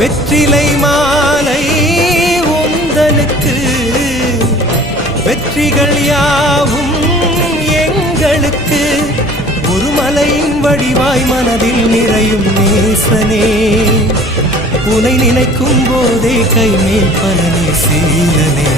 வெற்றிலை மாலை உந்தனுக்கு வெற்றிகள் யாவும் எங்களுக்கு ஒரு மலையின் வடிவாய் மனதில் நிறையும் நேசனே உனை நினைக்கும் போதே கைமேல் பலனே சீலனே